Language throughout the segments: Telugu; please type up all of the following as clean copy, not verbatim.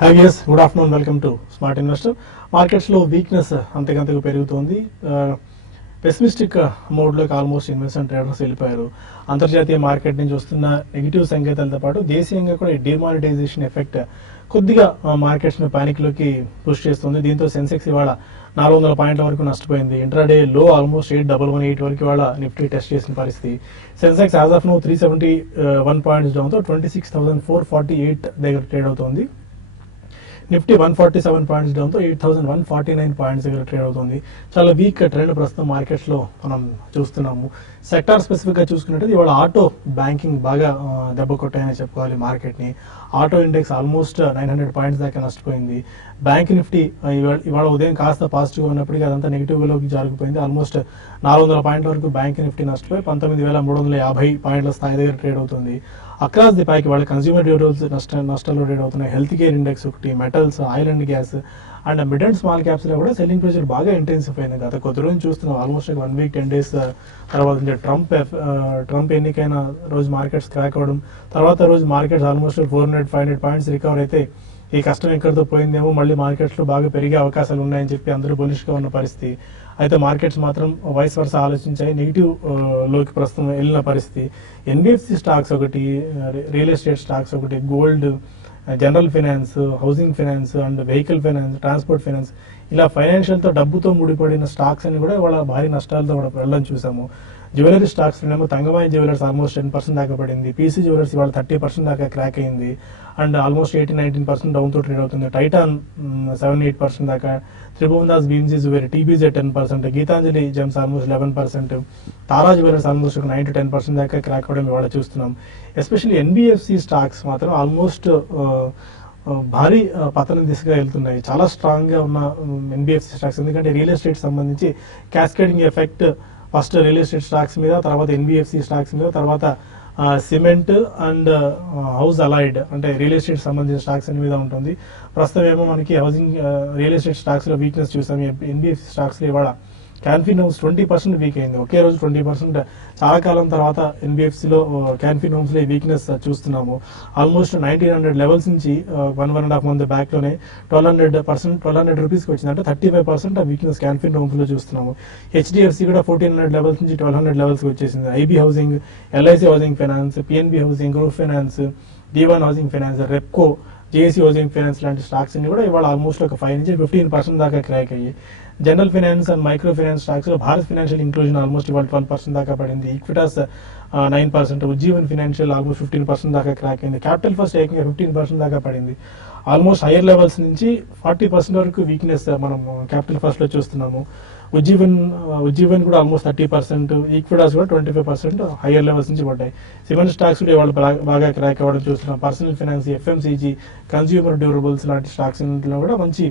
Hi yes good afternoon, welcome to smart investor. మార్కెట్స్లో వీక్నెస్ అంతకంతకు పెరుగుతోంది. పెసిమిస్టిక్ మోడ్లోకి ఆల్మోస్ట్ ఇన్వెస్ట్మెంట్ ట్రేడర్స్ వెళ్ళిపోయారు. అంతర్జాతీయ మార్కెట్ నుంచి వస్తున్న నెగిటివ్ సంకేతాలతో పాటు దేశీయంగా కూడా ఈ డిమానిటైజేషన్ ఎఫెక్ట్ కొద్దిగా మార్కెట్స్ని ప్యానిక్లోకి పుష్ చేస్తుంది. దీంతో సెన్సెక్స్ ఇవాళ 400 పాయింట్ల వరకు నష్టపోయింది. ఇంట్రాడే లో ఆల్మోస్ట్ 8118 వరకు ఇవాళ నిఫ్టీ టెస్ట్ చేసిన పరిస్థితి. Sensex as of now 371 points డౌన్తో 26,448 దగ్గర ట్రేడ్ అవుతోంది. నిఫ్టీ 147 పాయింట్స్ డౌన్తో 8,149 పాయింట్స్ దగ్గర ట్రేడ్ అవుతుంది. చాలా వీక్ ట్రెండ్ ప్రస్తుతం మార్కెట్స్లో మనం చూస్తున్నాము. సెక్టార్ స్పెసిఫిక్గా చూసుకున్నట్టు ఇవాళ ఆటో, బ్యాంకింగ్ బాగా దెబ్బ కొట్టాయని చెప్పుకోవాలి మార్కెట్ని. ఆటో ఇండెక్స్ ఆల్మోస్ట్ 900 పాయింట్స్ దాకా నష్టపోయింది. బ్యాంక్ నిఫ్టీ ఇవాళ ఉదయం కాస్త పాజిటివ్గా ఉన్నప్పటికీ అదంతా నెగిటివ్లోకి జారిపోయింది. ఆల్మోస్ట్ 400 పాయింట్ల వరకు బ్యాంక్ నిఫ్టీ నష్టపోయి 19,350 పాయింట్ల స్థాయి దగ్గర ట్రేడ్ అవుతుంది. అక్రాస్ ది పైకి వాళ్ళ కన్స్యూమర్ డ్యూరబుల్స్ నష్టాల్లో ట్రేడ్ అవుతున్నాయి. హెల్త్ కేర్ ఇండెక్స్ ఒకటి, metals, oil and gas and mid and small క్యాప్స్లో కూడా సెల్లింగ్ ప్రెషర్ బాగా ఇంటెన్సిఫ్ అయింది. గత కొద్ది రోజులు చూస్తున్నాం. ఆల్మోస్ట్ 1 వీక్ 10 డేస్ తర్వాత ట్రంప్ ఎన్నికైన రోజు మార్కెట్స్ క్రాక్ అవ్వడం, తర్వాత రోజు మార్కెట్స్ ఆల్మోస్ట్ 400-500 పాయింట్స్ రికవర్ అయితే ఈ కష్టం ఎక్కడితో పోయిందేమో, మళ్ళీ మార్కెట్స్లో బాగా పెరిగే అవకాశాలు ఉన్నాయని చెప్పి అందరూ బులిష్గా ఉన్న పరిస్థితి. అయితే మార్కెట్స్ మాత్రం వైస్ వర్స ఆలోచించాయి, నెగిటివ్ లోకి ప్రస్తుతం వెళ్ళిన పరిస్థితి. ఎన్బిఎఫ్సి స్టాక్స్ ఒకటి, రియల్ ఎస్టేట్ స్టాక్స్ ఒకటి, gold, general finance, housing finance and vehicle finance, transport finance, ఇలా ఫైనాన్షియల్తో డబ్బుతో ముడిపడిన స్టాక్స్ అని కూడా వాళ్ళ భారీ నష్టాలతో కూడా వెళ్ళడం చూసాము. జ్యువెలరీ స్టాక్స్ ఏమో తంగమాయి జ్యువెలర్స్ ఆల్మోస్ట్ 10% దాకా పడింది. పీసీ జ్యువెలర్స్ ఇవాళ 30% దాకా క్రాక్ అయింది అండ్ ఆల్మోస్ట్ 18-19% డౌన్తో ట్రేడ్ అవుతుంది. టైటాన్ 7-8% దాకా, Tribhuvan Bhimji jewellery, TBZ 10%, Gitanjali gems almost 11%, Tara jewellers almost 9-10% దాకా క్రాక్ అవ్వడం ఇవాళ చూస్తున్నాం. ఎస్పెషల్లీ ఎన్బిఎఫ్సి స్టాక్స్ మాత్రం ఆల్మోస్ట్ భారీ పతనం దిశగా వెళ్తున్నాయి. చాలా స్ట్రాంగ్గా ఉన్న ఎన్బిఎఫ్సి స్టాక్స్, ఎందుకంటే రియల్ ఎస్టేట్ సంబంధించి cascading effect first real estate stocks మీద, తర్వాత ఎన్బిఎఫ్సి స్టాక్స్ మీద, తర్వాత సిమెంట్ అండ్ హౌస్ అలైడ్ అంటే రియల్ ఎస్టేట్ సంబంధించిన స్టాక్స్ అన్ని మీద ఉంటుంది. ప్రస్తుతం ఏమో మనకి హౌసింగ్ రియల్ ఎస్టేట్ స్టాక్స్లో వీక్నెస్ చూసాం. ఎన్బిఎఫ్సి స్టాక్స్లో ఇవాళ క్యాన్ఫిన్ హోమ్స్ 20% వీక్ అయింది. ఒకే రోజు 20%. చాలా కాలం తర్వాత ఎన్బిఎఫ్సిలో క్యాన్ఫిన్ హోమ్స్లో ఈ వీక్నెస్ చూస్తున్నాము. ఆల్మోస్ట్ 1900 లెవెల్స్ నుంచి 1.5 మంత్ బ్యాక్లోనే 1200 రూపీస్కి వచ్చింది. అంటే 35% ఆ వీక్నెస్ క్యాన్ఫిన్ హోమ్స్లో చూస్తున్నాము. హెచ్డిఎఫ్సి కూడా 1400 లెవెల్స్ నుంచి 1200 లెవెల్స్కి వచ్చేసింది. IB housing, LIC housing finance, PNB housing, group finance, D1 housing finance, Repco, JAC housing finance లాంటి స్టాక్స్ అన్ని కూడా ఇవాళ ఆల్మోస్ట్ ఒక 5-15% దాకా క్రాక్ అయ్యి, general finance and micro finance స్టాక్స్లో భారత్ ఫైనాన్షియల్ ఇంక్లూజన్ ఆల్మోస్ట్ ఇవాళ 12% దాకా పడింది. ఈక్విటాస్ 9%, ఉజ్జీవన్ ఫైనాన్షియల్ ఆల్మోస్ట్ 15% దాకా క్రాక్ అయింది. క్యాపిటల్ ఫస్ట్ ఏకంగా 15% దాకా పడింది. ఆల్మోస్ట్ హైయర్ లెవెల్స్ నుంచి 40% వరకు వీక్నెస్ మనం క్యాపిటల్ ఫస్ట్లో చూస్తున్నాము. ఉజ్జీవన్ కూడా ఆల్మోస్ట్ 30%, ఈక్విటాస్ కూడా 25% హైయర్ లెవెల్స్ నుంచి పడ్డాయి. సిమెంట్ స్టాక్స్ కూడా ఇవాళ బాగా క్రాక్ అవ్వడం చూస్తున్నాం. Personal finance, FMCG, consumer durables లాంటి స్టాక్స్ కూడా మంచి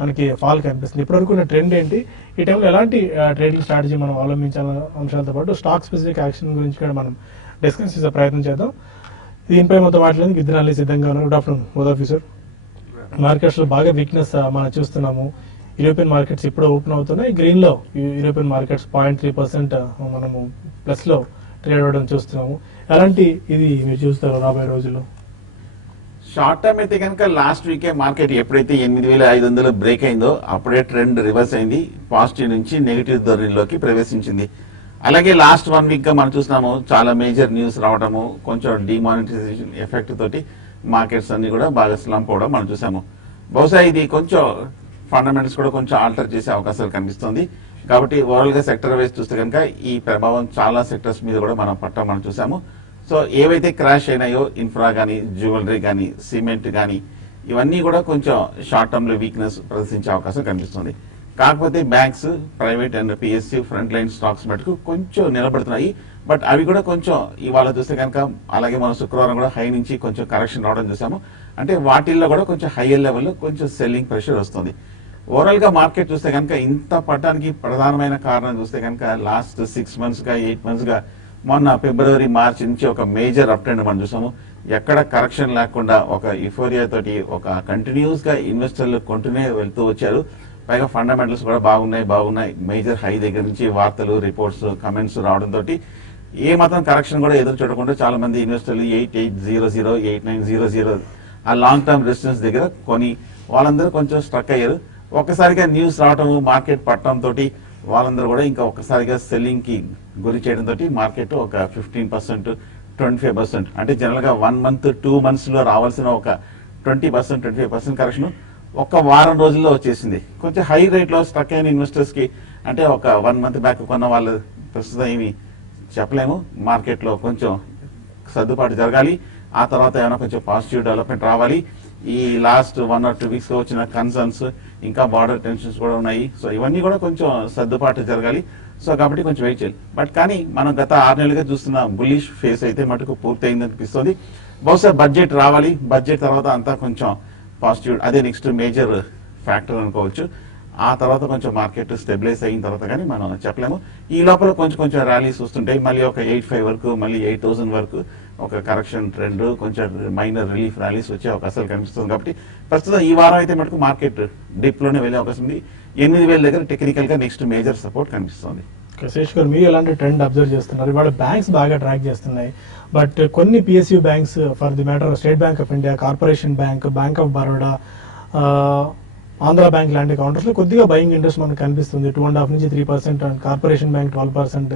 మనకి ఫాల్ కనిపిస్తుంది. ఇప్పటివరకు ఉన్న ట్రెండ్ ఏంటి, ఈ టైంలో ఎలాంటి ట్రేడింగ్ స్ట్రాటజీ మనం అవలంబించాలన్న అంశాలతో పాటు స్టాక్ స్పెసిఫిక్ యాక్షన్ గురించి కూడా మనం డిస్కస్ చేసే ప్రయత్నం చేద్దాం. దీనిపై మొత్తం మాట్లాడేందుకు గిద్దరాలి సిద్ధంగా ఉన్నారు. Good afternoon both of you sir. మార్కెట్స్లో బాగా వీక్నెస్ మనం చూస్తున్నాము. యూరోపియన్ మార్కెట్స్ ఇప్పుడు ఓపెన్ అవుతున్నాయి. గ్రీన్లో యూరోపియన్ మార్కెట్స్ 0.3% మనము ప్లస్లో ట్రేడ్ అవ్వడం చూస్తున్నాము. ఎలాంటి ఇది మీరు చూస్తారు రాబోయే రోజుల్లో? షార్ట్ టర్మ్ అయితే కనుక లాస్ట్ వీకే మార్కెట్ ఎప్పుడైతే 8,500 బ్రేక్ అయిందో అప్పుడే ట్రెండ్ రివర్స్ అయింది. పాజిటివ్ నుంచి నెగిటివ్ ధోరణిలోకి ప్రవేశించింది. అలాగే లాస్ట్ 1 వీక్ గా మనం చూస్తున్నాము, చాలా మేజర్ న్యూస్ రావడము, కొంచెం డిమానిటైజేషన్ ఎఫెక్ట్ తోటి మార్కెట్స్ అన్ని కూడా బాగా స్లంప్ అవడం మనం చూసాము. బహుశా ఇది కొంచెం ఫండమెంటల్స్ కూడా కొంచెం ఆల్టర్ చేసే అవకాశాలు కనిపిస్తుంది. కాబట్టి ఓవరాల్ గా సెక్టర్ వైజ్ చూస్తే కనుక ఈ ప్రభావం చాలా సెక్టర్స్ మీద కూడా మనం చూసాము. సో ఏవైతే క్రాష్ అయినాయో, ఇన్ఫ్రా కానీ, జ్యువెలరీ కానీ, సిమెంట్ కానీ, ఇవన్నీ కూడా కొంచెం షార్ట్ టర్మ్ లో వీక్నెస్ ప్రదర్శించే అవకాశం కనిపిస్తుంది. కాకపోతే banks, private and PSU front line stocks మటుకు కొంచెం నిలబడుతున్నాయి. బట్ అవి కూడా కొంచెం ఇవాళ చూస్తే కనుక, అలాగే మనం శుక్రవారం కూడా హై నుంచి కొంచెం కరెక్షన్ రావడం చూసాము. అంటే వాటిల్లో కూడా కొంచెం హైయర్ లెవెల్లో కొంచెం సెల్లింగ్ ప్రెషర్ వస్తుంది. ఓవరాల్ గా మార్కెట్ చూస్తే కనుక ఇంత పడడానికి ప్రధానమైన కారణం చూస్తే కనుక లాస్ట్ 6 months గా 8 months గా మొన్న ఫిబ్రవరి, మార్చి నుంచి ఒక మేజర్ అప్ ట్రెండ్ మనం చూసాము. ఎక్కడ కరెక్షన్ లేకుండా ఒక యుఫోరియా తోటి ఒక కంటిన్యూస్ గా ఇన్వెస్టర్లు కొంటూనే వెళ్తూ వచ్చారు. పైగా ఫండమెంటల్స్ కూడా బాగున్నాయి. మేజర్ హై దగ్గర నుంచి వార్తలు, రిపోర్ట్స్, కమెంట్స్ రావడంతో ఏ మాత్రం కరెక్షన్ కూడా ఎదురు చూడకుండా చాలా మంది ఇన్వెస్టర్లు 8800, 8900 ఆ లాంగ్ టర్మ్ రెసిస్టెన్స్ దగ్గర కొని వాళ్ళందరూ కొంచెం స్ట్రక్ అయ్యారు. ఒక్కసారిగా న్యూస్ రావటం, మార్కెట్ పట్టడం తోటి వాళ్ళందరూ కూడా ఇంకా ఒక్కసారిగా సెల్లింగ్ కి గురి చేయడం తోటి మార్కెట్ ఒక 15%, 25%, అంటే జనరల్ గా 1 month 2 months లో రావాల్సిన ఒక 20%, 25% కరెక్షన్ ఒక వారం రోజుల్లో వచ్చేసింది. కొంచెం హై రేట్ లో స్ట్రక్ అయిన ఇన్వెస్టర్స్ కి, అంటే ఒక 1 month బ్యాక్ కొన్న వాళ్ళు ప్రస్తుతం ఏమి చెప్పలేము. మార్కెట్ లో కొంచెం సర్దుబాటు జరగాలి, ఆ తర్వాత ఏమైనా కొంచెం పాజిటివ్ డెవలప్మెంట్ రావాలి. ఈ లాస్ట్ 1 or 2 weeks లో వచ్చిన కన్సర్న్స్, ఇంకా బార్డర్ టెన్షన్స్ కూడా ఉన్నాయి. సో ఇవన్నీ కూడా కొంచెం సర్దుబాటు జరగాలి. సో కాబట్టి కొంచెం వెయిట్ చేయాలి. బట్ కానీ మనం గత 6 నెలలుగా చూస్తున్న బుల్లిష్ ఫేస్ అయితే మటుకు పూర్తయింది అనిపిస్తుంది. బహుశా బడ్జెట్ రావాలి, బడ్జెట్ తర్వాత అంతా కొంచెం పాజిటివ్, అదే నెక్స్ట్ మేజర్ ఫ్యాక్టర్ అనుకోవచ్చు. ఆ తర్వాత కొంచెం మార్కెట్ స్టెబిలైజ్ అయిన తర్వాత కానీ మనం చెప్పలేము. ఈ లోపల కొంచెం ర్యాలీస్ వస్తుంటాయి. మళ్ళీ ఒక 85 వరకు, మళ్ళీ 8000 వరకు ఒక కరెక్షన్ ట్రెండ్, కొంచెం మైనర్ రిలీఫ్ ర్యాలీస్ వచ్చే అవకాశాలు కనిపిస్తుంది. కాబట్టి ప్రస్తుతం ఈ వారం అయితే మటుకు మార్కెట్ డిప్ లోనే వెళ్ళే అవకాశం ఉంది. 8000 దగ్గర టెక్నికల్ గా నెక్స్ట్ మేజర్ సపోర్ట్ కనిపిస్తుంది. శేష్ గారు, మీరు ఎలాంటి ట్రెండ్ అబ్జర్వ్ చేస్తున్నారు? ఇవాళ బ్యాంక్స్ బాగా ట్రాక్ చేస్తున్నాయి, బట్ కొన్ని PSU banks, for the matter state bank of India, corporation bank, bank of Baroda, Andhra bank లాంటి కౌంటర్స్ లో కొద్దిగా బయింగ్ ఇంట్రెస్ట్ మనకు కనిపిస్తుంది. 2.5 నుంచి 3%, and corporation bank 12%,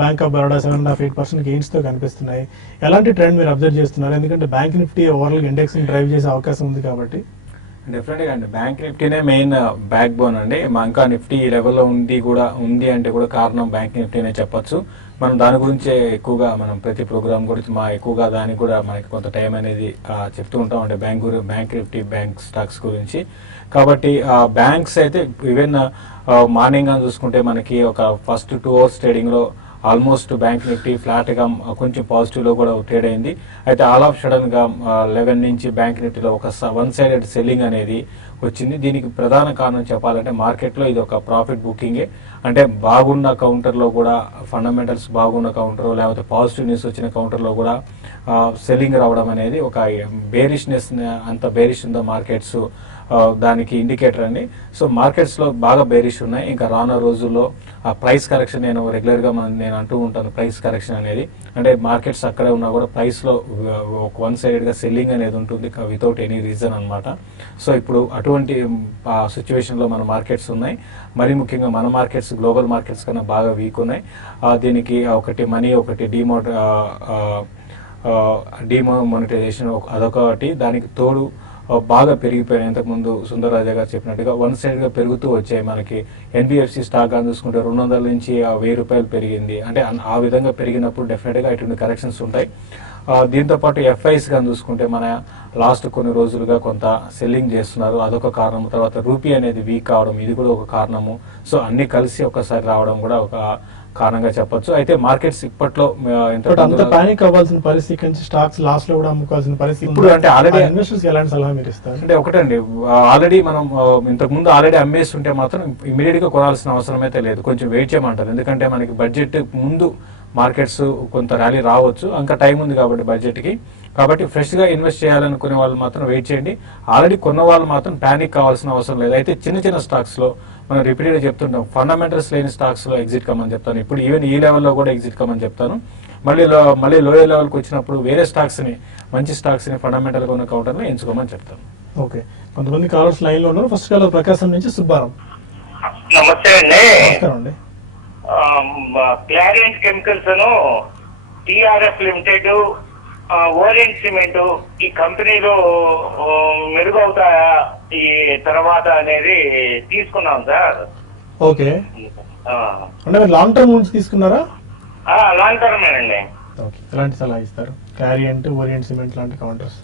bank of Baroda 7.5% gains తో కనిపిస్తున్నాయి. ఎలాంటి ట్రెండ్ మీరు అబ్జర్వ్ చేస్తున్నారు? ఎందుకంటే బ్యాంక్ నిఫ్టీ ఓవరాల్ ఇండెక్స్ ని డ్రైవ్ చేసే అవకాశం ఉంది కాబట్టి. డెఫినెట్ గా అండి, బ్యాంక్ నిఫ్టీనే మెయిన్ బ్యాక్ బోన్ అండి. ఇంకా నిఫ్టీ ఈ లెవెల్లో ఉంది అంటే కూడా కారణం బ్యాంక్ నిఫ్టీనే చెప్పొచ్చు. మనం దాని గురించే ఎక్కువగా మనం ప్రతి ప్రోగ్రామ్ గురించి ఎక్కువగా దానికి కూడా మనకి కొంత టైం అనేది చెప్తూ ఉంటాం అంటే బ్యాంక్ నిఫ్టీ, బ్యాంక్ స్టాక్స్ గురించి. కాబట్టి బ్యాంక్స్ అయితే ఈవెన్ మార్నింగ్ గా చూసుకుంటే మనకి ఒక ఫస్ట్ 2 hours ట్రేడింగ్ లో ఆల్మోస్ట్ బ్యాంక్ నిఫ్టీ ఫ్లాట్ గా కొంచెం పాజిటివ్ లో కూడా ట్రేడ్ అయింది. అయితే ఆల్ ఆఫ్ సడన్ గా 11 నుంచి బ్యాంక్ నిఫ్టీలో ఒక 1-sided సెల్లింగ్ అనేది వచ్చింది. దీనికి ప్రధాన కారణం చెప్పాలంటే మార్కెట్ లో ఇది ఒక ప్రాఫిట్ బుకింగే. అంటే బాగున్న కౌంటర్ లో కూడా, ఫండమెంటల్స్ బాగున్న కౌంటర్ లేకపోతే పాజిటివ్ న్యూస్ వచ్చిన కౌంటర్ లో కూడా సెల్లింగ్ రావడం అనేది ఒక బేరిష్నెస్, అంత బేరిష్ ఉందా మార్కెట్స్ దానికి ఇండికేటర్ అండి. సో మార్కెట్స్ లో బాగా బేరిష్ ఉన్నాయి. ఇంకా రానున్న రోజుల్లో ఆ ప్రైస్ కరెక్షన్, నేను రెగ్యులర్ గా నేను అంటూ ఉంటాను, ప్రైస్ కరెక్షన్ అనేది అంటే మార్కెట్స్ అక్కడే ఉన్నా కూడా ప్రైస్ లో ఒక 1-sided గా సెల్లింగ్ అనేది ఉంటుంది వితౌట్ ఎనీ రీజన్ అన్నమాట. సో ఇప్పుడు అటువంటి సిచ్యువేషన్ లో మన మార్కెట్స్ ఉన్నాయి. మరీ ముఖ్యంగా మన మార్కెట్స్ గ్లోబల్ మార్కెట్స్ కన్నా బాగా వీక్ ఉన్నాయి. దీనికి ఒకటి మనీ, ఒకటి డిమానిటైజేషన్ అదొకటి, దానికి తోడు బాగా పెరిగిపోయినాయి. ఇంతకుముందు సుందరరాజా గారు చెప్పినట్టుగా 1-sided గా పెరుగుతూ వచ్చాయి. మనకి ఎన్బిఎఫ్సి స్టాక్ అని చూసుకుంటే 200 నుంచి 1000 రూపాయలు పెరిగింది. అంటే ఆ విధంగా పెరిగినప్పుడు డెఫినెట్ గా ఇటువంటి కరెక్షన్స్ ఉంటాయి. దీంతో పాటు ఎఫ్ఐస్ గా చూసుకుంటే మన లాస్ట్ కొన్ని రోజులుగా కొంత సెల్లింగ్ చేస్తున్నారు, అదొక కారణం. తర్వాత రూపీ అనేది వీక్ కావడం, ఇది కూడా ఒక కారణము. సో అన్ని కలిసి ఒకసారి రావడం కూడా ఒక కారణంగా చెప్పొచ్చు. అయితే మార్కెట్స్ ఇప్పట్లో అంత పానిక్ అవ్వాల్సిన పరిస్థితి నుంచి స్టాక్స్ లాస్ట్ లో కూడా అమ్ముకోవాల్సిన పరిస్థితి ఇప్పుడు అంటే ఆల్రెడీ ఇన్వెస్టర్స్ ఎలాంటి సలహా మీరు ఇస్తారు? అంటే ఒకటండి, ఆల్రెడీ మనం ఇంతకు ముందు ఆల్రెడీ అమ్మేస్తుంటే మాత్రం ఇమీడియట్ గా కొనాల్సిన అవసరం అయితే లేదు, కొంచెం వెయిట్ చేయమంటారు. ఎందుకంటే మనకి బడ్జెట్ ముందు మార్కెట్స్ కొంత ర్యాలీ రావచ్చు, ఇంకా టైం ఉంది కాబట్టి బడ్జెట్ కి. కాబట్టి ఫ్రెష్ గా ఇన్వెస్ట్ చేయాలనుకునే వాళ్ళు మాత్రం వెయిట్ చేయండి. ఆల్రెడీ కొన్న వాళ్ళు మాత్రం పానిక్ కావాల్సిన అవసరం లేదు. అయితే చిన్న స్టాక్స్ లో మనం రిపీటెడ్ గా చెప్తుంటాం, ఫండమెంటల్స్ లేని స్టాక్స్ లో ఎగ్జిట్ కమ్మని చెప్తాను. ఇప్పుడు ఈవెన్ ఈ లెవెల్లో కూడా ఎగ్జిట్ కమ్మని చెప్తాను. మళ్ళీ లోయర్ లెవెల్కి వచ్చినప్పుడు వేరే స్టాక్స్ ని, మంచి స్టాక్స్ ని, ఫండమెంటల్ గా ఉన్న కౌంటర్ ని ఎంచుకోమని చెప్తాను. ఓకే, కొంతమంది కాలర్స్ లైన్ లో ఉన్నారు. ఫస్ట్ కాలర్ ప్రకాశం నుంచి సుబ్బారావు. నమస్తే అండి. నమస్కారం అండి. క్లారియంట్ కెమికల్స్ ను, టిఆర్ఎఫ్ లిమిటెడ్, ఓరియంట్ సిమెంట్ ఈ కంపెనీలు మెరుగవుతాయా ఈ తర్వాత అనేది తీసుకున్నాం సార్. ఓకే, అంటే మీరు లాంగ్ టర్మ్ నుంచి తీసుకున్నారా? లాంగ్ టర్మేనండి. ఓకే, ఎలాంటి సలహా ఇస్తారు? క్లారియంట్, ఓరియంట్ సిమెంట్ లాంటి కౌంటర్స్.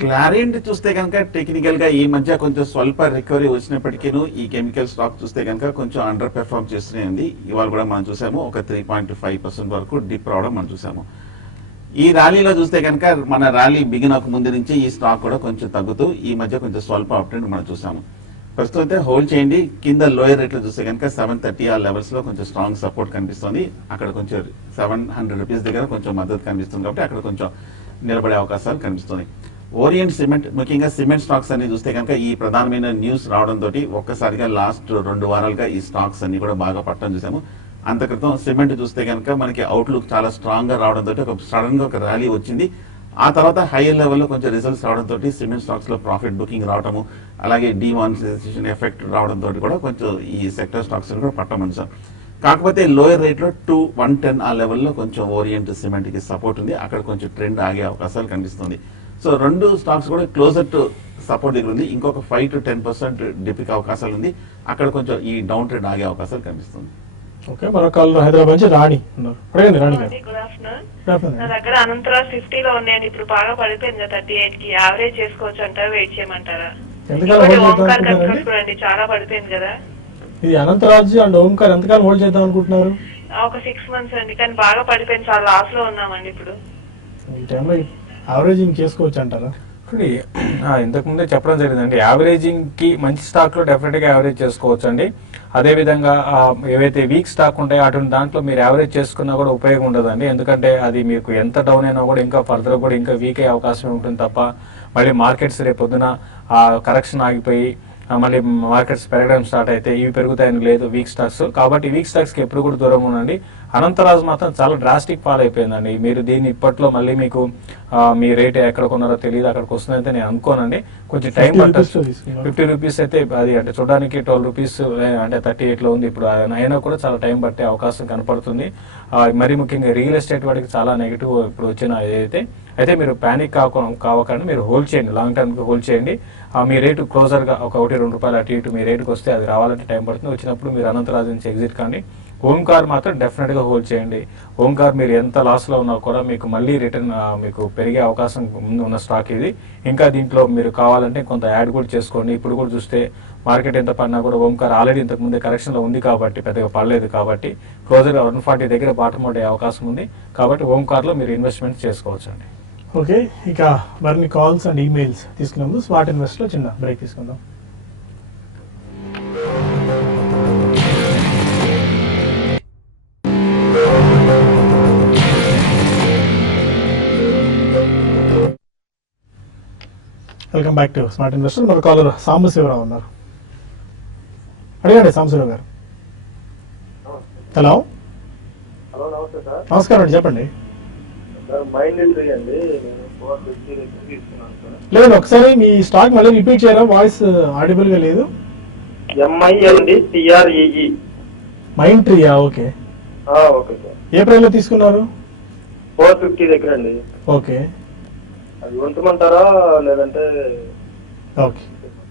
క్లారియంట్ చూస్తే కనుక టెక్నికల్ గా ఈ మధ్య కొంచెం స్వల్ప రికవరీ వచ్చినప్పటికీ ఈ కెమికల్ స్టాక్ చూస్తే కనుక కొంచెం అండర్ పెర్ఫార్మ్ చేస్తూనే ఉంది. ఇవాళ కూడా మనం చూసాము ఒక 3.5% వరకు డిప్ రావడం మనం చూసాము. ఈ ర్యాలీలో చూస్తే కనుక మన ర్యాలీ బిగిన్ అవ్వక ముందు నుంచి ఈ స్టాక్ కూడా కొంచెం తగ్గుతూ ఈ మధ్య కొంచెం స్వల్ప అప్ ట్రెండ్ మనం చూసాము. ప్రస్తుతం అయితే హోల్డ్ చేయండి. కింద లోయర్ రేట్లో చూస్తే కనుక 730 ఆ లెవెల్స్ లో కొంచెం స్ట్రాంగ్ సపోర్ట్ కనిపిస్తుంది. అక్కడ కొంచెం 700 రూపీస్ దగ్గర కొంచెం మద్దతు కనిపిస్తుంది కాబట్టి అక్కడ కొంచెం నిలబడే అవకాశాలు కనిపిస్తున్నాయి. ఓరియంట్ సిమెంట్, ముఖ్యంగా సిమెంట్ స్టాక్స్ అన్ని చూస్తే కనుక ఈ ప్రధానమైన న్యూస్ రావడం తోటి ఒక్కసారిగా లాస్ట్ 2 వారాలుగా ఈ స్టాక్స్ అన్ని కూడా బాగా పట్టడం చూసాము. అంత క్రితం సిమెంట్ చూస్తే కనుక మనకి అవుట్లుక్ చాలా స్ట్రాంగ్ గా రావడం తోటి ఒక సడన్ గా ఒక ర్యాలీ వచ్చింది. ఆ తర్వాత హైయర్ లెవెల్లో కొంచెం రిజల్ట్స్ రావడంతో సిమెంట్ స్టాక్స్ లో ప్రాఫిట్ బుకింగ్ రావడము, అలాగే డిమానిటైజేషన్ ఎఫెక్ట్ రావడంతో కూడా కొంచెం ఈ సెక్టర్ స్టాక్స్ కూడా పట్టమని సార్. కాకపోతే లోయర్ రేట్ లో 110 ఆ లెవెల్లో కొంచెం ఓరియంట్ సిమెంట్ కి సపోర్ట్ ఉంది, అక్కడ కొంచెం ట్రెండ్ ఆగే అవకాశాలు కనిపిస్తుంది. సో రెండు స్టాక్స్ కూడా క్లోజర్ టు సపోర్ట్ దగ్గర ఉంది, ఇంకొక 5 to 10% డిప్కి అవకాశాలు ఉంది, అక్కడ కొంచెం ఈ డౌన్ ట్రెండ్ ఆగే అవకాశాలు కనిపిస్తుంది. ఓకే, మరొక కాల్ హైదరాబాద్ నుంచి రాణి ఉన్నారు. అడగండి రాణి గారు. Good afternoon. Good afternoon. నా దగ్గర అనంతరాజ్ 50 ఉన్నాయండి. ఇప్పుడు బాగా పడిపోయింది కదా 38 కి. యావరేజ్ చేసుకోవచ్చు అంటారా, వెయిట్ చేయమంటారా? ఎంతకాలం ఇంకోటి హోల్డ్ చేద్దాం ఓంకార్ అనుకుంటున్నారండి? కన్సల్ట్ చూడండి, చాలా పడిపోయింది కదా. ఇది అనంతరాజ్ అండ్ ఓంకార్ ఎంతకాలం హోల్డ్ చేద్దాం అనుకుంటున్నారు? ఒక 6 months అండి, కానీ బాగా పడిపోయింది, చాలా లాస్ లో ఉన్నామండి ఇప్పుడు. ఈ టైంలో యావరేజింగ్ చేసుకోవచ్చు అంటారా? ఇప్పుడు ఇంతకు ముందే చెప్పడం జరిగిందండి, యావరేజింగ్ కి మంచి స్టాక్ లో డెఫినెట్ గా యావరేజ్ చేసుకోవచ్చు అండి. అదే విధంగా ఏవైతే వీక్ స్టాక్ ఉంటాయో అటువంటి దాంట్లో మీరు యావరేజ్ చేసుకున్నా కూడా ఉపయోగం ఉండదండి. ఎందుకంటే అది మీకు ఎంత డౌన్ అయినా కూడా ఇంకా ఫర్దర్ కూడా ఇంకా వీక్ అయ్యే అవకాశం ఉంటుంది తప్ప, మళ్ళీ మార్కెట్స్ రేపు పొద్దున కరెక్షన్ ఆగిపోయి మళ్ళీ మార్కెట్స్ పెరగడం స్టార్ట్ అయితే ఇవి పెరుగుతాయని లేదు వీక్ స్టాక్స్. కాబట్టి వీక్ స్టాక్స్ కి ఎప్పుడు కూడా దూరంగా ఉండండి. అనంతరాజ్ మాత్రం చాలా డ్రాస్టిక్ ఫాల్ అయిపోయిందండి. మీరు దీన్ని ఇప్పట్లో మళ్ళీ మీకు మీ రేట్ ఎక్కడ కొన్నారో తెలియదు, అక్కడికి వస్తుందంటే నేను అనుకోనండి. కొంచెం టైం పట్టచ్చు. 50 రూపీస్ అయితే అది అంటే చూడడానికి 12 రూపీస్ అంటే 38 లో ఉంది. ఇప్పుడు అయినా కూడా చాలా టైం పట్టే అవకాశం కనపడుతుంది. మరి ముఖ్యంగా రియల్ ఎస్టేట్ వాటికి చాలా నెగిటివ్ ఇప్పుడు వచ్చిన ఏదైతే అయితే మీరు ప్యానిక్ కావకండి, మీరు హోల్డ్ చేయండి, లాంగ్ టర్మ్ కి హోల్డ్ చేయండి. మీ రేటు క్లోజర్ గా ఒక 1-2 రూపాయలు అటు ఇటు మీ రేటుకి వస్తే అది రావాలంటే టైం పడుతుంది. వచ్చినప్పుడు మీరు అనంతరాజ్ నుంచి ఎగ్జిట్ కానీ. ఓంకార్ మాత్రం డెఫినెట్ గా హోల్డ్ చేయండి. ఓంకార్ మీరు ఎంత లాస్ లో ఉన్నా కూడా మీకు మళ్ళీ రిటర్న్ మీకు పెరిగే అవకాశం ముందు ఉన్న స్టాక్ ఇది. ఇంకా దీంట్లో మీరు కావాలంటే కొంత యాడ్ కూడా చేసుకోండి. ఇప్పుడు కూడా చూస్తే మార్కెట్ ఎంత పడినా కూడా ఓంకార్ ఆల్రెడీ ఇంతకు ముందే కరెక్షన్ లో ఉంది కాబట్టి పెద్దగా పడలేదు కాబట్టి క్లోజర్ 140 దగ్గర బాటమ్ అవుట్ అయ్యే అవకాశం ఉంది. కాబట్టి ఓంకార్ లో మీరు ఇన్వెస్ట్మెంట్ చేసుకోవచ్చు అండి. ఓకే, ఇక మరిన్ని కాల్స్ అండ్ ఈమెయిల్స్ తీసుకునే ముందు స్మార్ట్ ఇన్వెస్ట్ లో చిన్న బ్రేక్ తీసుకుందాం. Welcome back to smart investor. మన కాలర్ సాంబశివరావు ఉన్నారు. అడగండి సాంబశివరావు గారు. హలో. హలో, నమస్తే సార్. నమస్కారం అండి, చెప్పండి. సార్ మైండ్ ఇంట్రీ అండి, నేను 450 తీసుకున్నాను సార్. లేదు, ఒకసారి మీ స్టాక్ మళ్ళీ రిపీట్ చేయరా, వాయిస్ ఆడిబుల్ గా లేదు. MINDTREE. మైండ్ ట్రీయా? Okay, okay sir. ఏ ప్రైస్ లో తీసుకున్నారు? 450 దగ్గర అండి. ఓకే అది ఉంచమంటారా లేదంటే? Okay,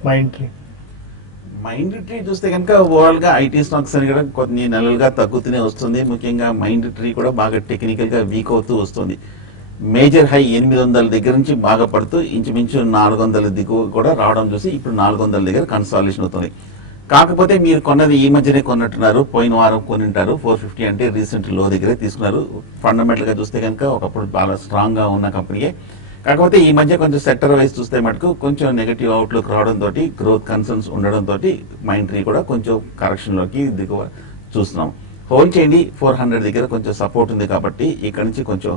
Mindtree. Mindtree చూస్తే కనుక ఓవరాల్ గా ఐటీ స్టాక్స్ అని కూడా కొన్ని నెలలుగా తగ్గుతూనే వస్తుంది. ముఖ్యంగా మైండ్ ట్రీ కూడా బాగా టెక్నికల్ గా వీక్ అవుతూ వస్తుంది. మేజర్ హై 800 దగ్గర నుంచి బాగా పడుతూ ఇంచుమించు 400 దిగువ కూడా రావడం చూసి ఇప్పుడు 400 దగ్గర కన్సాలిడేషన్ అవుతుంది. కాకపోతే మీరు కొన్నది ఈ మధ్యనే కొన్నట్టున్నారు, పోయిన వారం కొనింటారు. 450 అంటే రీసెంట్ లో దగ్గరే తీసుకున్నారు. ఫండమెంటల్ గా చూస్తే కనుక ఒకప్పుడు బాగా స్ట్రాంగ్ గా ఉన్న కంపెనీయే. కాకపోతే ఈ మధ్య కొంచెం సెక్టర్ వైజ్ చూస్తే మటుకు కొంచెం నెగటివ్ అవుట్లుక్ రావడంతో, గ్రోత్ కన్సర్న్స్ ఉండడంతో మైండ్ ట్రీ కూడా కొంచెం కరెక్షన్ లోకి దిగువ చూస్తున్నాం. హోల్డ్ చేయండి. 400 దగ్గర కొంచెం సపోర్ట్ ఉంది కాబట్టి ఇక్కడ నుంచి కొంచెం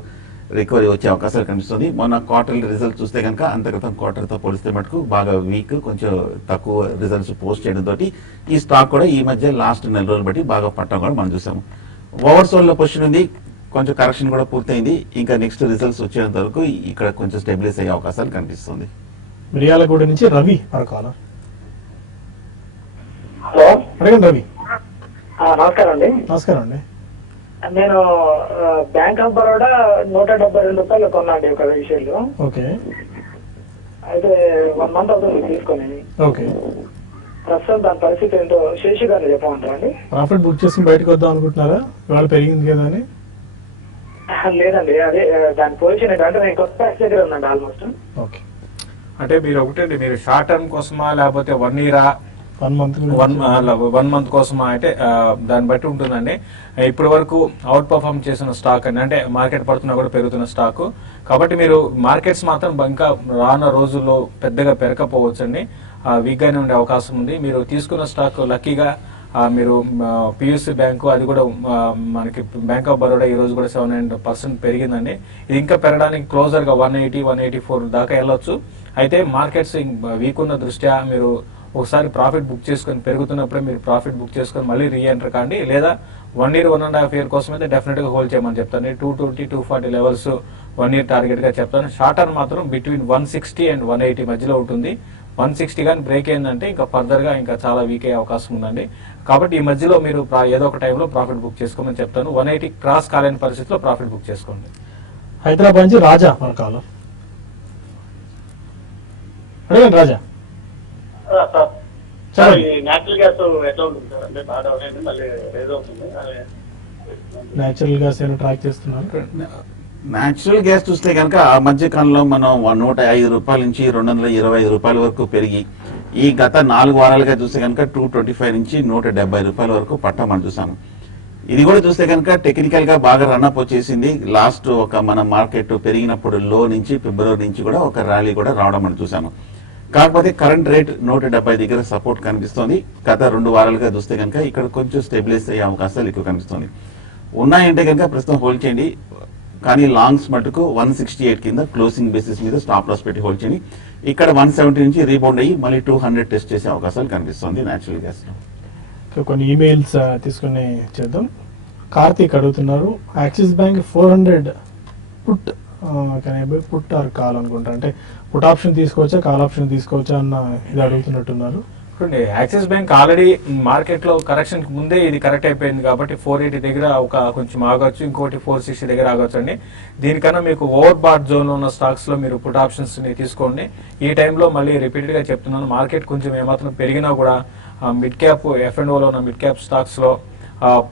రికవరీ వచ్చే అవకాశాలు కనిపిస్తుంది. మొన్న క్వార్టర్లీ రిజల్ట్ చూస్తే కనుక అంతర్గతం క్వార్టర్తో పోలిస్తే మటుకు బాగా వీక్, కొంచెం తక్కువ రిజల్ట్స్ పోస్ట్ చేయడంతో ఈ స్టాక్ కూడా ఈ మధ్య లాస్ట్ నెల రోజులు బట్టి బాగా పట్టడం కూడా మనం చూసాము. ఓవర్సోల్ లో పొజిషన్ ఉంది, కొంచెం కరెక్షన్ కూడా పూర్తయింది. ఇంకా నెక్స్ట్ రిజల్ట్స్ వచ్చేంత వరకు ఇక్కడ కొంచెం స్టెబిలైజ్ అయ్యే అవకాశాలు కనిపిస్తుంది. మిర్యాలగూడ నుంచి రవి మన కాలర్. హలో, అడగండి రవి. నమస్కారం అండి. నమస్కారం అండి. నేను బ్యాంక్ ఆఫ్ బరోడా 172 రూపాయలు కొన్నాండి ఒక విషయంలో. ఓకే అయితే 1 month అవుతుంది తీసుకొని. ఓకే, ప్రస్తుతం దాని పరిస్థితి ఏంటో శేషి గారు చెప్పమంటారా అండి? ప్రాఫిట్ బుక్ చేసుకుని బయటకు వద్దాం అనుకుంటున్నారా? ఇవాళ పెరిగింది కదా అని. లేదండి, అదే దాని పొజిషన్ ఏంటంటే నేను కొత్త ట్యాక్స్ దగ్గర ఉన్నాండి ఆల్మోస్ట్. ఓకే, అంటే మీరు ఒకటండి, మీరు షార్ట్ టర్మ్ కోసమా లేకపోతే 1 year 1 month 1 month కోసమా అంటే దాన్ని బట్టి ఉంటుందండి. ఇప్పటి వరకు అవుట్ పర్ఫార్మ్ చేసిన స్టాక్ అండి, అంటే మార్కెట్ పడుతున్నా కూడా పెరుగుతున్న స్టాక్. కాబట్టి మీరు మార్కెట్స్ మాత్రం ఇంకా రానున్న రోజుల్లో పెద్దగా పెరగకపోవచ్చు అండి, వీక్ గానే ఉండే అవకాశం ఉంది. మీరు తీసుకున్న స్టాక్ లక్కీగా మీరు పిఎస్సి బ్యాంకు, అది కూడా మనకి బ్యాంక్ ఆఫ్ బరోడా ఈ రోజు కూడా 7% పెరిగిందండి. ఇది ఇంకా పెరగడానికి క్లోజర్ గా 180, 184 దాకా వెళ్ళొచ్చు. అయితే మార్కెట్స్ వీక్ ఉన్న దృష్ట్యా మీరు ఒకసారి ప్రాఫిట్ బుక్ చేసుకొని పెరుగుతున్నప్పుడే మీరు ప్రాఫిట్ బుక్ చేసుకొని మళ్ళీ రీఎంటర్ కాండి, లేదా 1 year 1.5 year కోసం అయితే డెఫినెట్ గా హోల్డ్ చేయమని చెప్తాను. 220 240 లెవెల్స్ 1 year టార్గెట్ గా చెప్తాను. షార్ట్ టర్మ్ మాత్రం బిట్వీన్ 160 and 180 మధ్యలో ఉంటుంది. 160 కానీ బ్రేక్ అయిందంటే ఇంకా ఫర్దర్ గా ఇంకా చాలా వీక్ అయ్యే అవకాశం ఉందండి. కాబట్టి ఈ మధ్యలో మీరు ఏదో ఒక టైంలో ప్రాఫిట్ బుక్ చేసుకోమని చెప్తాను. 180 క్రాస్ కాలేని పరిస్థితిలో ప్రాఫిట్ బుక్ చేసుకోండి. హైదరాబాద్ నుంచి రాజా మన కాలం అడగండి రాజా. సార్ ఈ న్యాచురల్ గ్యాస్ ఎట్లా ఉంటుంది సార్? అంటే బాగా అవుతుంది, మళ్ళీ రేజ్ అవుతుంది. న్యాచురల్ గ్యాస్ ఏమైనా ట్రాక్ చేస్తున్నారు? న్యాచురల్ గ్యాస్ చూస్తే కనుక ఆ మధ్య కాలంలో మనం 105 రూపాయల నుంచి 225 రూపాయల వరకు పెరిగి ఈ గత 4 వారాలుగా చూస్తే కనుక 225 నుంచి 170 రూపాయల వరకు పట్టామని చూసాము. ఇది కూడా చూస్తే కనుక టెక్నికల్ గా బాగా రన్అప్ వచ్చేసింది. లాస్ట్ ఒక మన మార్కెట్ పెరిగినప్పుడు లో నుంచి ఫిబ్రవరి నుంచి కూడా ఒక ర్యాలీ కూడా రావడం మనం చూసాము. కాకపోతే కరెంట్ రేట్ 170 దగ్గర సపోర్ట్ కనిపిస్తోంది. గత 2 వారాలుగా చూస్తే కనుక ఇక్కడ కొంచెం స్టెబిలైజ్ అయ్యే అవకాశాలు ఎక్కువ కనిపిస్తుంది. ఉన్నాయంటే కనుక ప్రస్తుతం హోల్డ్ చేయండి. కానీ లాంగ్స్ మటుకు 168 కింద క్లోజింగ్ బేసిస్ మీద స్టాప్ లాస్ పెట్టి హోల్డ్ చేయండి. ఇక్కడ 170 నుంచి రీబౌండ్ అయ్యి మళ్ళీ 200 టెస్ట్ చేసే అవకాశాలు కనిపిస్తుంది న్యాచురల్ గ్యాస్ లో. కొన్ని ఈమెయిల్స్ తీసుకుని చేద్దాం. కార్తీక్ అడుగుతున్నారు, axis bank 400 put put our call అనుకుంటా, అంటే పుట్ ఆప్షన్ తీసుకోవచ్చా కాల్ ఆప్షన్ తీసుకోవచ్చా అన్న ఇది అడుగుతున్నట్టున్నారు. చూడండి, యాక్సిస్ బ్యాంక్ ఆల్రెడీ మార్కెట్ లో కరెక్షన్ ముందే ఇది కరెక్ట్ అయిపోయింది కాబట్టి 480 దగ్గర కొంచెం ఆగొచ్చు, ఇంకోటి 460 దగ్గర ఆగొచ్చు అండి. దీనికన్నా మీకు ఓవర్ బాట్ జోన్ లో ఉన్న స్టాక్స్ లో మీరు పుట్ ఆప్షన్స్ ని తీసుకోండి. ఈ టైంలో మళ్ళీ రిపీటెడ్ గా చెప్తున్నాను, మార్కెట్ కొంచెం ఏమాత్రం పెరిగినా కూడా మిడ్ క్యాప్ F&O లో ఉన్న మిడ్ క్యాప్ స్టాక్స్ లో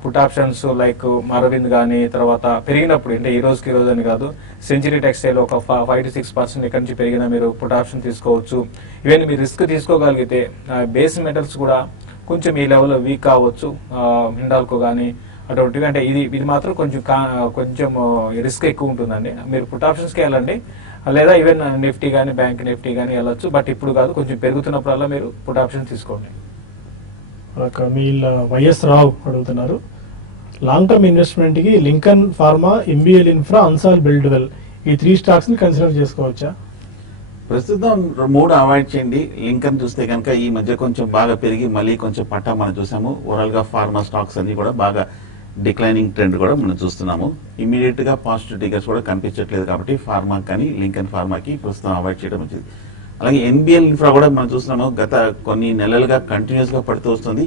పుట్ ఆప్షన్స్ లైక్ అరవింద్ కానీ తర్వాత పెరిగినప్పుడు, అంటే ఈ రోజుకి ఈ రోజు అని కాదు, సెంచరీ టెక్స్టైల్ ఒక 5 to 6% ఇక్కడ నుంచి పెరిగినా మీరు పుట్ ఆప్షన్ తీసుకోవచ్చు. ఇవన్నీ మీరు రిస్క్ తీసుకోగలిగితే బేస్ మెటల్స్ కూడా కొంచెం ఈ లెవెల్లో వీక్ కావచ్చు, హిండాల్కో కానీ అటువంటివి. అంటే ఇది మాత్రం కొంచెం రిస్క్ ఎక్కువ ఉంటుందండి. మీరు పుట్ ఆప్షన్స్కి వెళ్ళండి, లేదా ఈవెన్ నిఫ్టీ కానీ బ్యాంక్ నిఫ్టీ కానీ వెళ్ళొచ్చు. బట్ ఇప్పుడు కాదు, కొంచెం పెరుగుతున్నప్పుడల్లా మీరు పుట్ ఆప్షన్ తీసుకోండి. వీళ్ళ వైఎస్ రావు అడుగుతున్నారు, లాంగ్ టర్మ్ ఇన్వెస్ట్మెంట్ కి Lincoln pharma, MBL infra, Ansal బిల్డ్వెల్ ఈ 3 స్టాక్స్ ని కన్సిడర్ చేసుకోవచ్చా? ప్రస్తుతం 3 అవాయిడ్ చేయండి. లింకన్ చూస్తే కనుక ఈ మధ్య కొంచెం బాగా పెరిగి మళ్ళీ కొంచెం పట్టా మనం చూసాము. ఓవరాల్ గా ఫార్మా స్టాక్స్ అన్ని కూడా బాగా డిక్లైనింగ్ ట్రెండ్ కూడా మనం చూస్తున్నాము. ఇమీడియట్ గా పాజిటివ్ టిగర్స్ కూడా కనిపించట్లేదు కాబట్టి ఫార్మా కానీ లింకన్ ఫార్మాకి ప్రస్తుతం అవాయిడ్ చేయడం మంచిది. అలాగే ఎన్బిఎల్ ఇన్ఫ్రా కూడా మనం చూస్తున్నాము, గత కొన్ని నెలలుగా కంటిన్యూస్ గా పడుతూ వస్తుంది.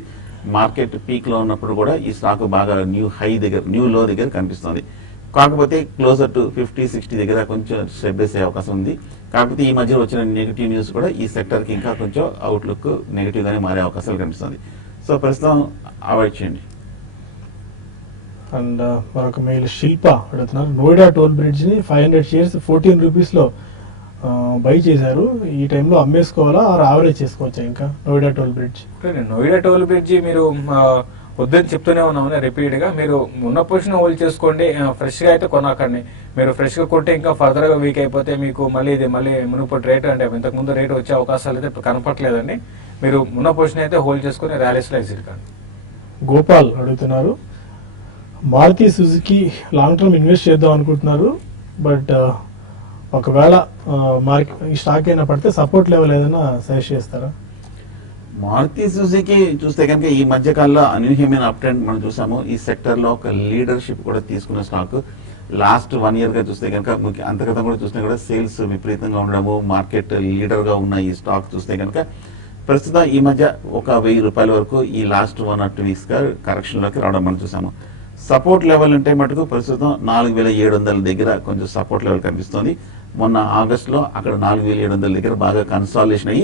మార్కెట్ పీక్ లో ఉన్నప్పుడు కూడా ఈ స్టాక్ బాగా న్యూ లో దగ్గర కనిపిస్తుంది. కాకపోతే క్లోజర్ టు 50-60 దగ్గర కొంచెం స్టెబిలైజ్ అయ్యే అవకాశం ఉంది. కాకపోతే ఈ మధ్య వచ్చిన నెగిటివ్ న్యూస్ కూడా ఈ సెక్టర్ కి ఇంకా కొంచెం అవుట్లుక్ నెగిటివ్ గానే మారే అవకాశాలు కనిపిస్తుంది. సో ప్రస్తుతం అవాయిడ్ చేయండి. అండ్ మరొక మెయిల్ శిల్ప అడుగుతున్నారు, నోయిడా టోల్ బ్రిడ్జ్ ని 500 షేర్స్ 14 రూపీస్ లో బై చేశారు, ఈ టైంలో అమ్మేసుకోవాలా ఆర్ యావరేజ్ చేసుకోవచ్చా? ఇంకా నోయిడా టోల్ బ్రిడ్జ్ మీరు వద్దని చెప్తూనే ఉన్నామని రిపీట్ గా, మీరు ఉన్న పొజిషన్ హోల్డ్ చేసుకోండి. ఫ్రెష్ గా అయితే కొనకండి. మీరు ఫ్రెష్ గా కొంటే ఇంకా ఫర్దర్ గా వీక్ అయిపోతే మీకు మళ్ళీ మునుపటి రేటు, అంటే ఇంతకు ముందు రేటు వచ్చే అవకాశాలు అయితే కనపట్లేదండి. మీరు ఉన్న పొజిషన్ అయితే హోల్డ్ చేసుకుని ర్యాలీస్ లో ఎగ్జిట్ కండి. గోపాల్ అడుగుతున్నారు, Maruti Suzuki long term invest చేద్దాం అనుకుంటున్నారు, బట్ ఒకవేళ ఈ స్టాక్ అయినా పడితే సపోర్ట్ లెవెల్ ఏదైనా సజెస్ట్ చేస్తారా? మారుతి సుజుకి చూస్తే కనుక ఈ మధ్య కాలంలో అనూహ్యమైన అప్ ట్రెండ్ మనం చూసాము. ఈ సెక్టర్ లో ఒక లీడర్షిప్ కూడా తీసుకున్న స్టాక్. లాస్ట్ 1 year గా చూస్తే కనుక అంతర్గతం కూడా చూస్తే కూడా సేల్స్ విపరీతంగా ఉండడము, మార్కెట్ లీడర్ గా ఉన్న ఈ స్టాక్ చూస్తే కనుక ప్రస్తుతం ఈ మధ్య ఒక 1000 రూపాయల వరకు ఈ లాస్ట్ 1 or 2 weeks గా కరెక్షన్ లోకి రావడం మనం చూసాము. సపోర్ట్ లెవెల్ అంటే మటుకు ప్రస్తుతం 4700 దగ్గర కొంచెం సపోర్ట్ లెవెల్ కనిపిస్తుంది. మొన్న ఆగస్ట్ లో అక్కడ 4700 దగ్గర బాగా కన్సాలిడేషన్ అయ్యి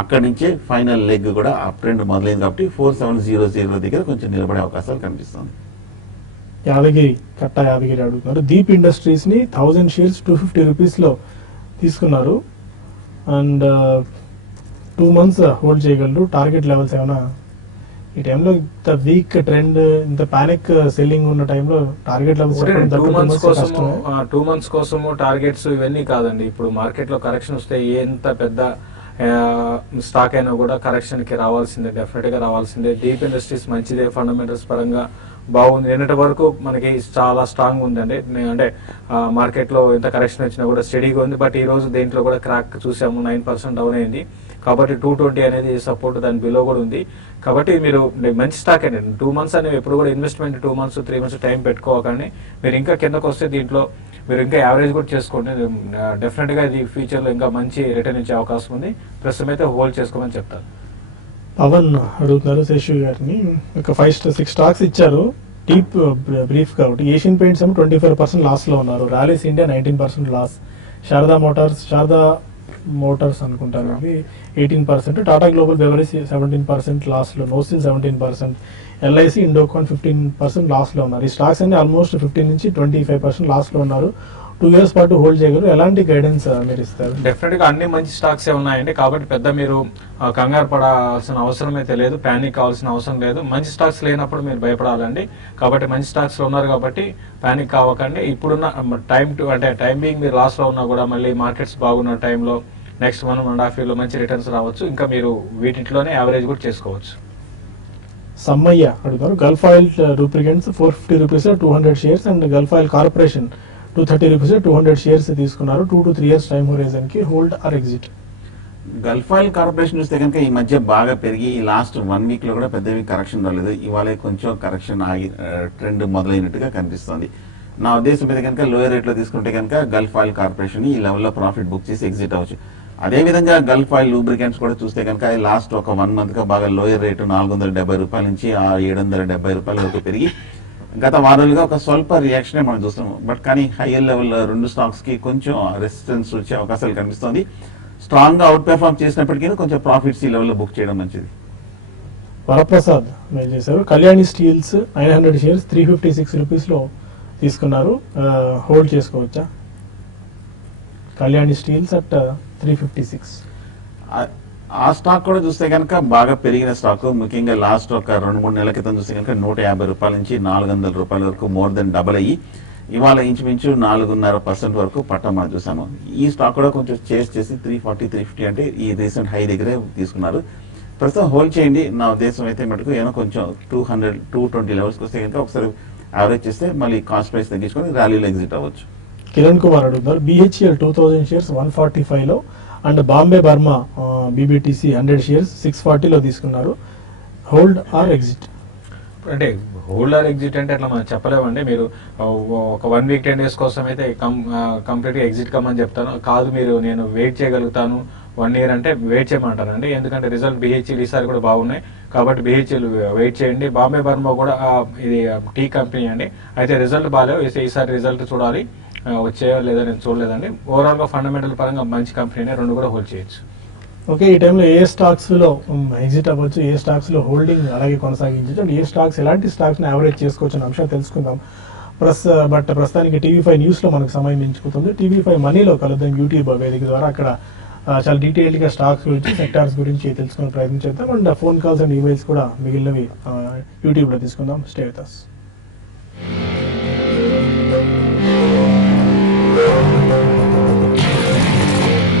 అక్కడి నుంచే ఫైనల్ లెగ్ కూడా అప్ ట్రెండ్ మొదలైంది కాబట్టి 4700 దగ్గర కొంచెం నిలబడే అవకాశాలు కనిపిస్తుంది. యాదగిరి అడుగుతున్నారు, దీప్ ఇండస్ట్రీస్ ని 1000 షేర్స్ 250 రూపీస్ లో తీసుకున్నారు అండ్ 2 months హోల్డ్ చేయగలరు. టార్గెట్ లెవెల్స్ ఏమైనా? ఈ టైంలో ఇంత వీక్ ట్రెండ్, ఇంత పానిక్ సెల్లింగ్ ఉన్న టైంలో టార్గెట్ లెవెల్స్ 2 months కోసము టార్గెట్స్ ఇవన్నీ కాదండి. ఇప్పుడు మార్కెట్ లో కరెక్షన్ వస్తే ఎంత పెద్ద స్టాక్ అయినా కూడా కరెక్షన్ కి రావాల్సిందే, డెఫినెట్ గా రావాల్సిందే. డీప్ ఇండస్ట్రీస్ మంచిదే, ఫండమెంటల్స్ పరంగా బాగుంది. నిన్నటి వరకు మనకి చాలా స్ట్రాంగ్ ఉందండి. అంటే మార్కెట్ లో ఎంత కరెక్షన్ వచ్చినా కూడా స్టడీగా ఉంది. బట్ ఈ రోజు దేంట్లో కూడా క్రాక్ చూసాము, 9% డౌన్ అయింది. కాబట్టి 220 అనేది సపోర్ట్ దాని బిలో కూడా ఉంది. కాబట్టి మీరు మంచి స్టాక్ అండి. 2 months అనేవి ఎప్పుడు కూడా ఇన్వెస్ట్మెంట్ 2 months 3 months టైం పెట్టుకోకండి. మీరు ఇంకా కిందకు వస్తే దీంట్లో మీరు ఇంకా యావరేజ్ కూడా చేసుకోండి. డెఫినెట్ గా ఇది ఫ్యూచర్ లో ఇంకా మంచి రిటర్న్ ఇచ్చే అవకాశం ఉంది. ప్రస్తుతం అయితే హోల్డ్ చేసుకోమని చెప్తాను. పవన్ అడుగుతున్నారు శేషు గారిని, ఒక 5-6 స్టాక్స్ ఇచ్చారు డీప్ బ్రీఫ్ కాబట్టి. ఏషియన్ పెయింట్స్ ఏమో 25% లాస్ లో ఉన్నారు, Rallis India 19% loss, Sharda Motors అనుకుంటాను అవి 18%, టాటా గ్లోబల్ బెవరేజ్ 17% లాస్ లో, నోసిల్ 17%, ఎల్ఐసి ఇండోకాన్ 15% లాస్ లో ఉన్నారు. ఈ స్టాక్స్ అన్ని ఆల్మోస్ట్ 15 నుంచి 25% లాస్ లో ఉన్నారు. 2 years పాటు హోల్డ్ చేయగలరు. ఎలాంటి గైడెన్స్ మీరు ఇస్తారు? డెఫినెట్ గా అన్ని మంచి స్టాక్స్ ఉన్నాయండి. కాబట్టి పెద్ద మీరు కంగారు పడాల్సిన అవసరం అయితే లేదు, ప్యానిక్ కావాల్సిన అవసరం లేదు. మంచి స్టాక్స్ లేనప్పుడు మీరు భయపడాలండి. కాబట్టి మంచి స్టాక్స్ లో ఉన్నారు కాబట్టి ప్యానిక్ కావకండి. ఇప్పుడున్న టైం బీయింగ్ మీరు లాస్ లో ఉన్నా కూడా మళ్ళీ మార్కెట్స్ బాగున్న టైంలో నెక్స్ట్ 1.5 year లో మంచి రిటర్న్స్ రావచ్చు. ఇంకా మీరు వీటిలోనే యావరేజ్ కూడా చేసుకోవచ్చు. సమ్మయ్య అడుగుతారు, Gulf Oil lubricants 450 rupees 200 shares and Gulf oil corporation 230 rupees 200 shares తీసుకున్నారు. 2 to 3 years టైం హోరైజన్ కి హోల్డ్ ఆర్ ఎగ్జిట్. గల్ఫ్ ఆయిల్ కార్పొరేషన్ చూస్తే కనుక ఈ మధ్య బాగా పెరిగి ఈ లాస్ట్ 1 week లో కూడా పెద్దవి కరెక్షన్ రాలేదు. ఇవాళ కొంచెం కరెక్షన్ ఆగి ట్రెండ్ మొదలైనట్టుగా కనిపిస్తుంది. నా ఉద్దేశం మీద కనుక లోయర్ రేట్ లో తీసుకుంటే కనుక గల్ఫ్ ఆయిల్ కార్పొరేషన్ ఈ లెవెల్లో ప్రాఫిట్ బుక్ చేసి ఎగ్జిట్ అవ్వచ్చు. అదేవిధంగా గల్ఫ్ ఆయిల్ లూబ్రికెంట్స్ కూడా చూస్తే కనుక లాస్ట్ ఒక 1 month గా బాగా లోయర్ రేటు 470 రూపాయల నుంచి 770 రూపాయల వరకు పెరిగి గత వారాలుగా ఒక స్వల్ప రియాక్షన్ మనం చూస్తాము. బట్ కానీ హైయర్ లెవెల్ 2 స్టాక్స్ కి కొంచెం రెసిస్టెన్స్ వచ్చే అవకాశాలు కనిపిస్తుంది. స్ట్రాంగ్ గా అవుట్ పెర్ఫార్మ్ చేసినప్పటికీ కొంచెం ప్రాఫిట్స్ ఈ లెవెల్లో బుక్ చేయడం మంచిది. వరప్రసాద్ మెయిల్ చేశారు, కళ్యాణి స్టీల్స్ 900 షేర్స్ 356 రూపీస్ లో తీసుకున్నారు, హోల్డ్ చేసుకోవచ్చా? Kalyani Steels at 356. ఆ స్టాక్ కూడా చూస్తే కనుక బాగా పెరిగిన స్టాక్. ముఖ్యంగా లాస్ట్ ఒక 2-3 నెలల క్రితం చూస్తే కనుక 150 రూపాయల నుంచి 400 రూపాయల వరకు మోర్ దెన్ డబల్ అయ్యి ఇవాళ ఇంచుమించు 4.5% వరకు పట్టం మనం చూసాము. ఈ స్టాక్ కూడా కొంచెం చేసి 340-350 అంటే ఈ రీసెంట్ హై దగ్గరే తీసుకున్నారు. ప్రస్తుతం హోల్డ్ చేయండి. నా ఉద్దేశం అయితే మటుకు ఏమో కొంచెం 220 లెవెల్స్కి వస్తే కనుక ఒకసారి యావరేజ్ చేస్తే మళ్ళీ కాస్ట్ ప్రైస్ తగ్గించుకొని ర్యాలీలో ఎగ్జిట్ అవ్వచ్చు. కిరణ్ కుమార్ అడుగుతారు, BHEL 2000 షేర్స్ 145 లో and Bombay Burma BBTC 100 shares 640 లో తీసుకున్నారు, హోల్డ్ ఆర్ ఎగ్జిట్? అంటే హోల్డ్ ఆర్ ఎగ్జిట్ అంటే అట్లా మనం చెప్పలేమండి. మీరు ఒక 1 week 10 days కోసం అయితే కంప్లీట్ గా ఎగ్జిట్ కమ్మని చెప్తాను. కాదు మీరు నేను వెయిట్ చేయగలుగుతాను 1 year అంటే వెయిట్ చేయమంటానండి. ఎందుకంటే రిజల్ట్ BHEL ఈసారి కూడా బాగున్నాయి కాబట్టి BHEL వెయిట్ చేయండి. బాంబే బర్మా కూడా ఇది టీ కంపెనీ అండి. అయితే రిజల్ట్ బాగాలేవు, ఈసారి రిజల్ట్ చూడాలి, వచ్చేయో లేదా నేను చూడలేదండి. ఓవరాల్ గా ఫండమెంటల్ పరంగా మంచి కంపెనీ, 2 కూడా హోల్డ్ చేయొచ్చు. ఓకే, ఈ టైంలో ఏ స్టాక్స్ లో ఎగ్జిట్ అవ్వచ్చు, ఏ స్టాక్స్ లో హోల్డింగ్ అలాగే కొనసాగించవచ్చు, అండ్ ఏ స్టాక్స్ ఎలాంటి స్టాక్స్ ని యావరేజ్ చేసుకోవచ్చు అనే అంశాలు తెలుసుకుందాం. ప్రస్తుతానికి TV5 న్యూస్ లో మనకు సమయం ఎంచుకుంటుంది. TV5 మనీలో కలుద్దాం యూట్యూబ్ వేదిక ద్వారా. అక్కడ చాలా డీటెయిల్డ్ గా స్టాక్స్ గురించి, సెక్టార్స్ గురించి తెలుసుకునే ప్రయత్నం చేద్దాం. And phone calls and emails కూడా మిగిలినవి యూట్యూబ్ లో తీసుకుందాం. Stay with us.